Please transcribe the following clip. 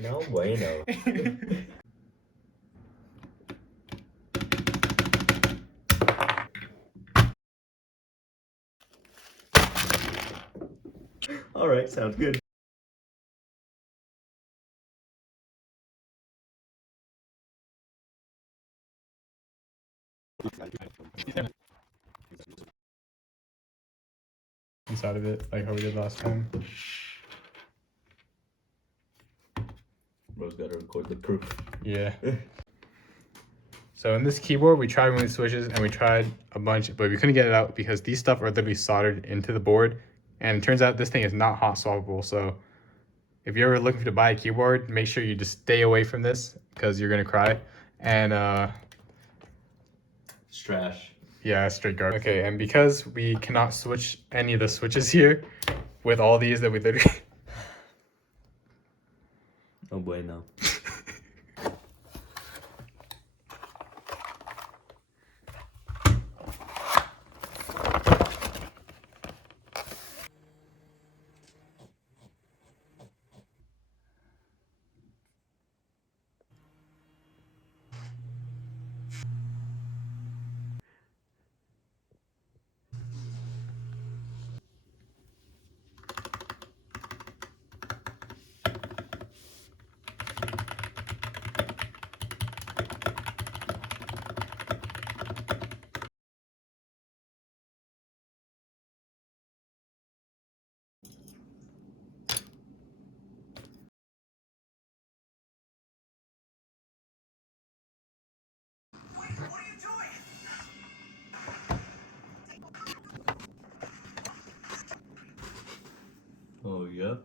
No bueno. All right, sounds good. Inside of it, like how we did last time. Bro's gotta record the proof. Yeah. So in this keyboard, we tried one of these switches and we tried a bunch, but we couldn't get it out because these stuff are literally soldered into the board. And it turns out this thing is not hot swappable. So if you're ever looking to buy a keyboard, make sure you just stay away from this because you're gonna cry. And It's trash. yeah, straight garbage. Okay, and because we cannot switch any of the switches here with all these that we literally No bueno. Oh, yeah.